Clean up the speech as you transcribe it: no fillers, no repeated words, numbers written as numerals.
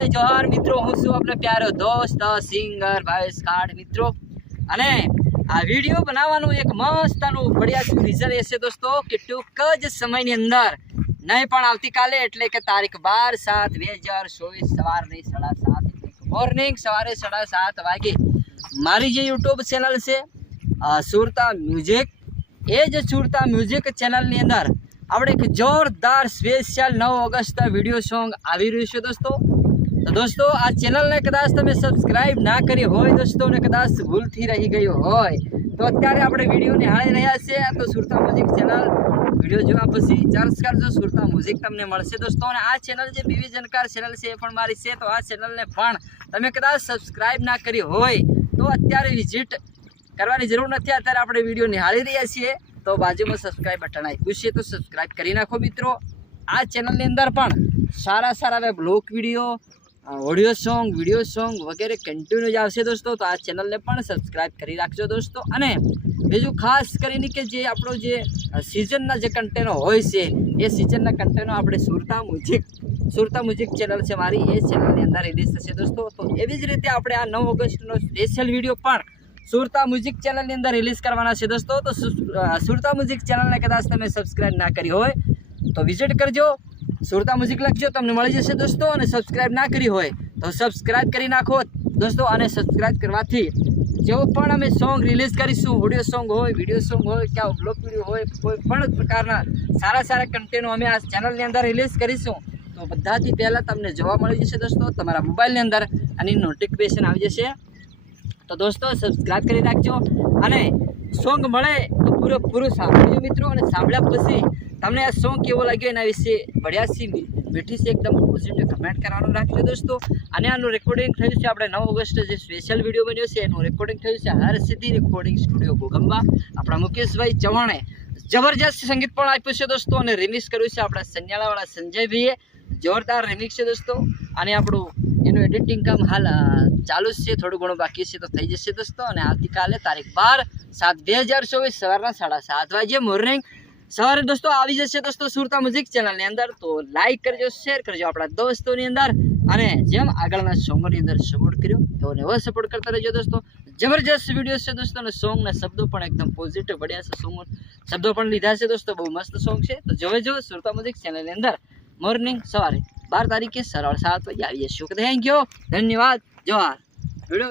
जोहार मित्रों, हूँ छू अपने प्यारो दोस्त सिंगर भावेश खाड़ मित्रों। अने आ वीडियो बनावानुं एक मस्तनु बढ़िया रीजन ए छे दोस्तों कि टूंक ज समयनी अंदर नहीं पण आवतीकाले एटले के तारीख 12/7/2024 सवारनी 7:30 એટલે કે મોર્નિંગ સવારે 7:30 વાગે મારી જે YouTube ચેનલ છે સુરતા મ્યુઝિક એ જ સુરતા મ્યુઝિક ચેનલની અંદર આપણે એક જોરદાર સ્પેશિયલ 9 ઓગસ્ટ વિડીયો સોંગ આવી રહ્યું છે दोस्तों। तो दोस्तों आ चैनल ने कदाच तमे सब्सक्राइब ना करी होय दोस्तों ने कदाच भूल थी रही गई होय तो अत्यारे आपणे विडियो निहाळी रह्या छे। तो सुरता म्यूजिक चैनल विडियो जोवा पछी सर्च करजो सुरता म्यूजिक तमने मळशे दोस्तों। અને આ ચેનલ જે બીવી જનકાર ચેનલ છે એ પણ મારી છે તો આ ચેનલને પણ તમે કદાચ સબસ્ક્રાઇબ ના કરી હોય તો અત્યારે વિઝિટ કરવાની જરૂર નથી। અત્યારે આપણે વિડિયો નિહાળી રહ્યા છીએ તો બાજુમાં સબસ્ક્રાઇબ બટન આપ્યું છે તો સબસ્ક્રાઇબ કરી નાખો મિત્રો। આ ચેનલની અંદર પણ સારા સારા blog video audio song video song वगैरह कंटिन्यू आवशे दोस्तों। तो आ चैनल ने पण सब्सक्राइब करी राखजो दोस्तों। अने बीजू खास करीने के जे आपणो जे सीजनना जे कंटेनो होय छे ए सीजनना कंटेनो आपणे सुरता म्यूजिक चैनल छे मारी ए चैनलनी अंदर रिलीज थशे दोस्तों। तो एवी ज रीते आपणे आ 9 ऑगस्टनो स्पेशल विडियो पण सुरता म्यूजिक चैनल अंदर रिलीज करवाना छे दोस्तों। तो सुरता म्यूजिक चैनल ने कदाच तमे सब्सक्राइब ना करी होय तो विजिट करजो, सुरता म्यूजिक लखजो तमने मळी जशे दोस्तों। और सब्सक्राइब ना करी होय तो सब्सक्राइब करी नाखो दोस्तों। और सब्सक्राइब करवाथी जो पण अमे सॉन्ग रिलीज करीशुं ऑडियो सॉन्ग होय वीडियो सॉन्ग होय क्या ब्लॉग वीडियो होय कोई पण प्रकारना सारा सारा कंटेनो अमे आ चैनलनी अंदर रिलीज करीशुं तो बधाथी पहेला तमने जोवा मळी जशे दोस्तों। तमारा मोबाइलनी अंदर आनी नोटिफिकेशन आवी जशे तो दोस्तों सब्सक्राइब करी राखजो। अने सॉन्ग मळे तो पूरेपूरुं सांभळજો मित्रों। અને સાંભળ્યા પછી તમને આ સોંગ કેવો લાગ્યો એના વિશે बढ़िया सी मीठी से एकदम पॉजिटिव कमेंट करवानुं राखજો दोस्तों। અને આનું રેકોર્ડિંગ થયું છે આપણે 9 ઓગસ્ટ જે સ્પેશિયલ વિડિયો બન્યો છે એનું રેકોર્ડિંગ થયું છે હરસિદ્ધિ રેકોર્ડિંગ સ્ટુડિયો ગોગંબા। આપણા મુકેશભાઈ ચવાણે જબરજસ્ત સંગીત પણ આપ્યું છે दोस्तों। અને રિમિક્સ કર્યું છે આપણા સન્યાળાવાળા સંજયભાઈએ જોરદાર રિમિક્સ છે दोस्तों। અને આપણું એનું એડિટિંગ કામ હાલ ચાલુ જ છે, થોડું ઘણું બાકી છે તો થઈ જશે दोस्तों। અને આવતીકાલે તારીખ 12/7/2024 સવારના 7:30 વાગે મોર્નિંગ सवारे दोस्तों आवी जशे दोस्तों सुरता म्यूजिक चैनल अंदर। तो लाइक करजो शेर करजो अपना दोस्तों अंदर अने जेम आगळना सॉन्ग नी अंदर सपोर्ट कर्यो तो एवो सपोर्ट करता रहो दोस्तों। जबरदस्त वीडियो छे दोस्तों ने सॉन्ग ना शब्दों पण एकदम पॉजिटिव बढ़िया से सॉन्ग शब्दों पण लीधा छे दोस्तों, बहु मस्त सॉन्ग छे। तो जोवे जो सुरता म्यूजिक चैनल अंदर मॉर्निंग सवारे 12 तारीखे 7:30 वागे आवी जशो। थैंक यू, धन्यवाद, जोहार। वीडियो